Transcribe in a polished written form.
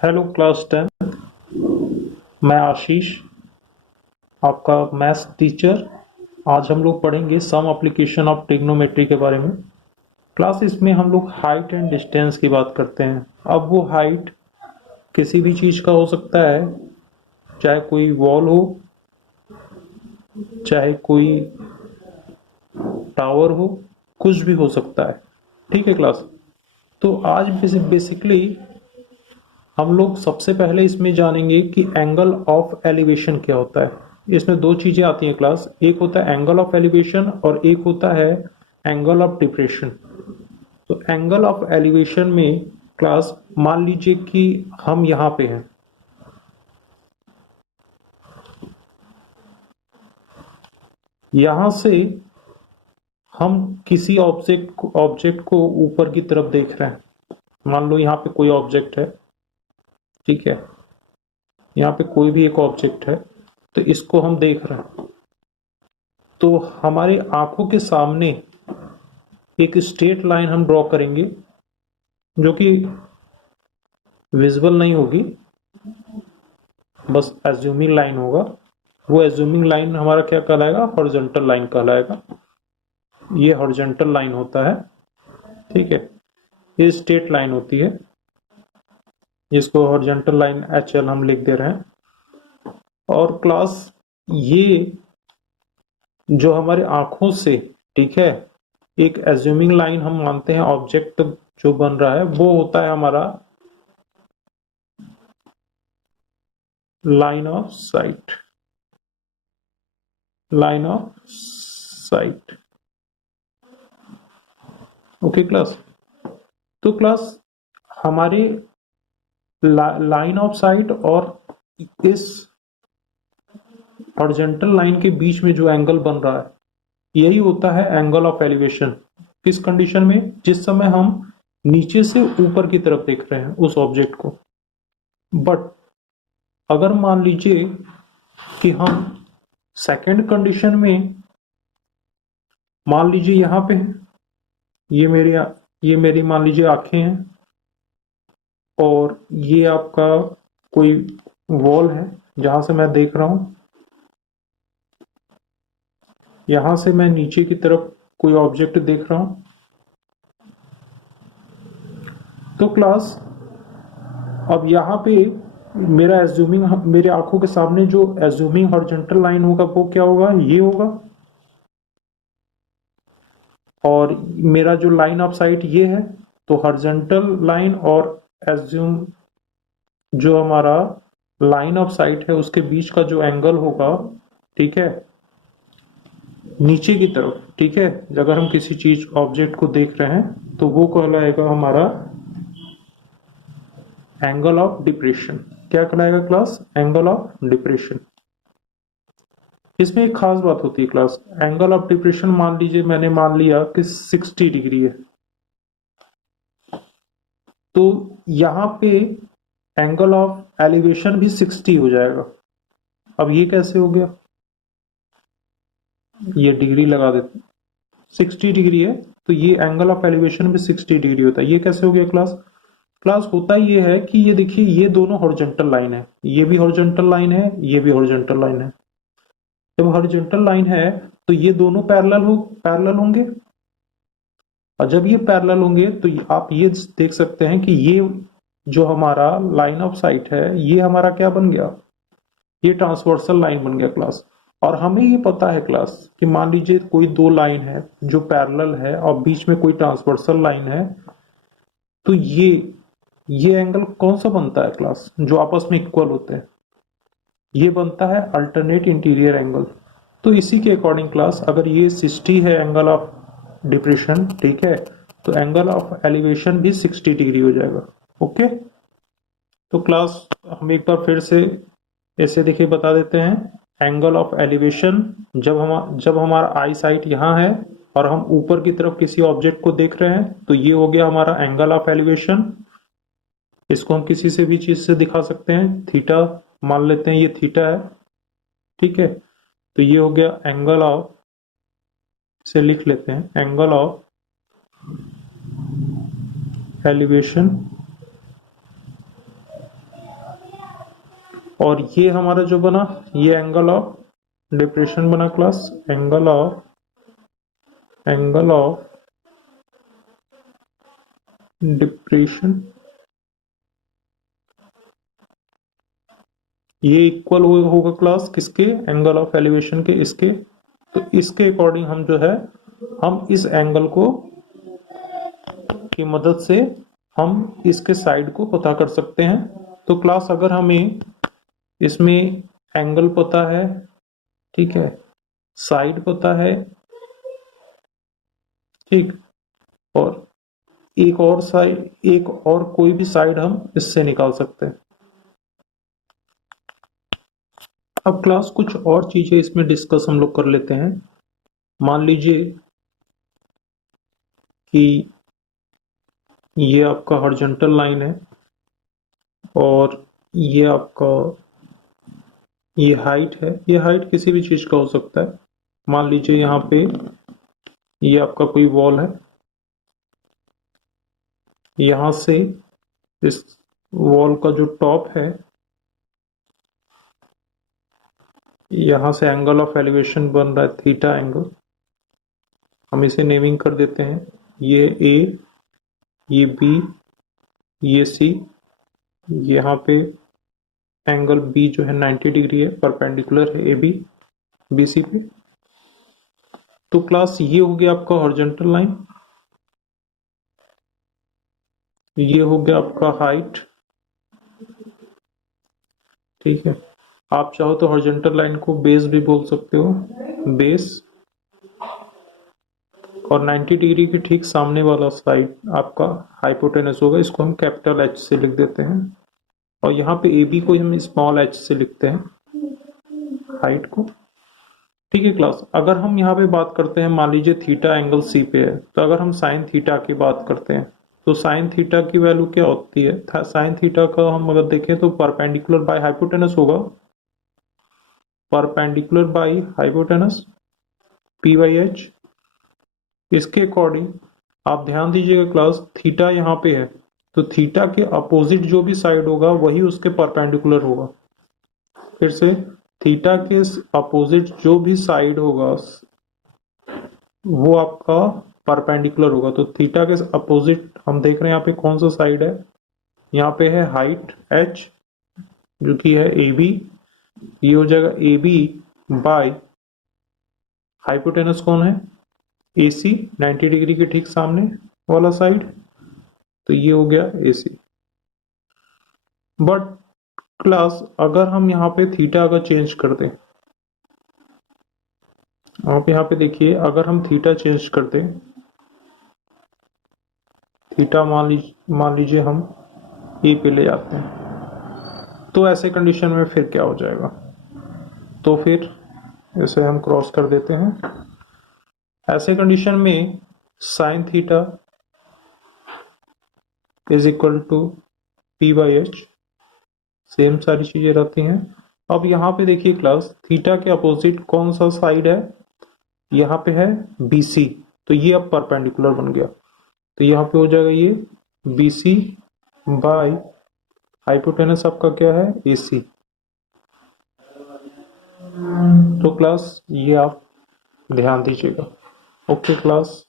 Hello class 10। मैं आशीष, आपका maths teacher. आज हम लोग पढ़ेंगे सम एप्लीकेशन ऑफ ट्रिग्नोमेट्री के बारे में। क्लास इसमें हम लोग हाइट एंड डिस्टेंस की बात करते हैं। अब वो हाइट किसी भी चीज़ का हो सकता है, चाहे कोई वॉल हो, चाहे कोई टावर हो, कुछ भी हो सकता है। ठीक है क्लास। तो आज बेसिकली हम लोग सबसे पहले इसमें जानेंगे कि एंगल ऑफ एलिवेशन क्या होता है। इसमें दो चीजें आती हैं क्लास, एक होता है एंगल ऑफ एलिवेशन और एक होता है एंगल ऑफ डिप्रेशन। तो एंगल ऑफ एलिवेशन में क्लास मान लीजिए कि हम यहाँ पे हैं, यहाँ से हम किसी ऑब्जेक्ट को ऊपर की तरफ देख रहे हैं। मान लो यहाँ पे कोई ऑब्जेक्ट है, ठीक है, यहाँ पे कोई भी एक ऑब्जेक्ट है, तो इसको हम देख रहे हैं। तो हमारे आंखों के सामने एक स्ट्रेट लाइन हम ड्रॉ करेंगे जो कि विजिबल नहीं होगी, बस एज्यूमिंग लाइन होगा। वो एज्यूमिंग लाइन हमारा क्या कहलाएगा? हॉरिजॉन्टल लाइन कहलाएगा। ये हॉरिजॉन्टल लाइन होता है, ठीक है। ये स्ट्रेट लाइन होती है, जिसको हॉरिजॉन्टल लाइन HL हम लिख दे रहे हैं। और क्लास ये जो हमारे आंखों से, ठीक है, एक एज्यूमिंग लाइन हम मानते हैं ऑब्जेक्ट जो बन रहा है, वो होता है हमारा line of site. Line of site. Okay class. तो क्लास हमारे लाइन ऑफ साइट और इस हॉरिजॉन्टल लाइन के बीच में जो एंगल बन रहा है, यही होता है एंगल ऑफ एलिवेशन। किस कंडीशन में? जिस समय हम नीचे से ऊपर की तरफ देख रहे हैं उस ऑब्जेक्ट को। बट अगर मान लीजिए कि हम सेकंड कंडीशन में, मान लीजिए यहाँ पे ये मेरी मान लीजिए आंखें हैं और ये आपका कोई वॉल है जहां से मैं देख रहा हूं। यहां से मैं नीचे की तरफ कोई ऑब्जेक्ट देख रहा हूं। तो क्लास अब यहाँ पे मेरा एज्यूमिंग, मेरे आंखों के सामने जो एज्यूमिंग हॉरिजॉन्टल लाइन होगा वो क्या होगा? ये होगा। और मेरा जो लाइन ऑफ साइट ये है, तो हॉरिजॉन्टल लाइन और एज्यूम जो हमारा लाइन ऑफ साइट है उसके बीच का जो एंगल होगा, ठीक है, नीचे की तरफ, ठीक है, अगर हम किसी चीज ऑब्जेक्ट को देख रहे हैं तो वो कहलाएगा हमारा एंगल ऑफ डिप्रेशन। क्या कहलाएगा क्लास? Angle of depression. इसमें एक खास बात होती है क्लास, एंगल ऑफ डिप्रेशन मान लीजिए मैंने मान लिया कि 60 डिग्री है, तो यहाँ पे एंगल ऑफ एलिवेशन भी 60 हो जाएगा। अब ये कैसे हो गया? ये डिग्री लगा देते, 60 डिग्री है तो ये एंगल ऑफ एलिवेशन भी 60 डिग्री होता है। ये कैसे हो गया क्लास? क्लास होता ये है कि ये देखिए, ये दोनों हॉरिजॉन्टल लाइन है, ये भी हॉरिजॉन्टल लाइन है, ये भी हॉरिजॉन्टल लाइन है। जब हॉरिजॉन्टल लाइन है तो ये दोनों पैरेलल होंगे। और जब ये पैरेलल होंगे तो आप ये देख सकते हैं कि ये जो हमारा लाइन ऑफ साइट है, ये हमारा क्या बन गया? ये ट्रांसवर्सल लाइन बन गया क्लास। और हमें ये पता है क्लास कि मान लीजिए कोई दो लाइन है जो पैरेलल है और बीच में कोई ट्रांसवर्सल लाइन है, तो ये एंगल कौन सा बनता है क्लास? जो आपस में इक्वल होते हैं, ये बनता है अल्टरनेट इंटीरियर एंगल। तो इसी के अकॉर्डिंग क्लास, अगर ये 60 है एंगल ऑफ डिप्रेशन, ठीक है, तो एंगल ऑफ एलिवेशन भी 60 डिग्री हो जाएगा। ओके। तो क्लास हम एक बार फिर से ऐसे देखिए बता देते हैं। एंगल ऑफ एलिवेशन, जब हमारा आई साइट यहाँ है और हम ऊपर की तरफ किसी ऑब्जेक्ट को देख रहे हैं, तो ये हो गया हमारा एंगल ऑफ एलिवेशन। इसको हम किसी से भी चीज से दिखा सकते हैं, थीटा मान लेते हैं, ये थीटा है, ठीक है। तो ये हो गया एंगल ऑफ, से लिख लेते हैं एंगल ऑफ एलिवेशन और ये हमारा जो बना ये एंगल ऑफ डिप्रेशन बना क्लास, एंगल ऑफ डिप्रेशन, ये इक्वल होगा क्लास किसके, एंगल ऑफ एलिवेशन के, इसके। तो इसके अकॉर्डिंग हम जो है हम इस एंगल को की मदद से हम इसके साइड को पता कर सकते हैं। तो क्लास अगर हमें इसमें एंगल पता है, ठीक है, साइड पता है, ठीक, और एक और साइड, एक और कोई भी साइड हम इससे निकाल सकते हैं। अब क्लास कुछ और चीजें इसमें डिस्कस हम लोग कर लेते हैं। मान लीजिए कि ये आपका हॉरिजॉन्टल लाइन है और ये आपका ये हाइट है, ये हाइट किसी भी चीज का हो सकता है। मान लीजिए यहाँ पे ये आपका कोई वॉल है, यहां से इस वॉल का जो टॉप है, यहां से एंगल ऑफ एलिवेशन बन रहा है थीटा एंगल, हम इसे नेमिंग कर देते हैं, ये ए, ये बी, ये सी, यहाँ पे एंगल बी जो है 90 डिग्री है, परपेंडिकुलर है ए बी बी सी पे। तो क्लास ये हो गया आपका हॉरिजॉन्टल लाइन, ये हो गया आपका हाइट, ठीक है। आप चाहो तो हॉरिजॉन्टल लाइन को बेस भी बोल सकते हो, बेस, और 90 डिग्री के ठीक सामने वाला साइड आपका हाइपोटेनस होगा, इसको हम कैपिटल एच से लिख देते हैं, और यहाँ पे ए बी को हम स्मॉल एच से लिखते हैं, हाइट को, ठीक है क्लास। अगर हम यहाँ पे बात करते हैं, मान लीजिए थीटा एंगल सी पे है, तो अगर हम साइन थीटा की बात करते हैं तो साइन थीटा की वैल्यू क्या होती है, साइन थीटा का हम अगर देखें तो परपेंडिकुलर बाय हाइपोटेनस होगा, perpendicular by hypotenuse P by H. इसके अकॉर्डिंग आप ध्यान दीजिएगा क्लास, थीटा यहाँ पे है तो थीटा के अपोजिट जो भी साइड होगा वही उसके परपेंडिकुलर होगा। फिर से, थीटा के अपोजिट जो भी साइड होगा वो आपका परपेंडिकुलर होगा। तो थीटा के अपोजिट हम देख रहे हैं यहाँ पे कौन सा साइड है, यहाँ पे है हाइट h जो कि है ए बी, ये हो जाएगा ए बी बाय हाइपोटेनस कौन है, ए सी, 90 डिग्री के ठीक सामने वाला साइड, तो ये हो गया ए सी। बट क्लास अगर हम यहाँ पे थीटा अगर चेंज कर दें, आप यहाँ पे देखिए अगर हम थीटा चेंज कर दें, थीटा मान लीजिए हम ए पे ले जाते हैं, तो ऐसे कंडीशन में फिर क्या हो जाएगा, तो फिर इसे हम क्रॉस कर देते हैं। ऐसे कंडीशन में sine theta is equal to P by H, same सारी चीजें रहती हैं। अब यहाँ पे देखिए क्लास, थीटा के अपोजिट कौन सा साइड है, यहाँ पे है बी सी, तो ये अब परपेंडिकुलर बन गया, तो यहाँ पे हो जाएगा ये बी सी बाय हाइपोटेनस आपका क्या है ए सी। तो क्लास ये आप ध्यान दीजिएगा। Okay class.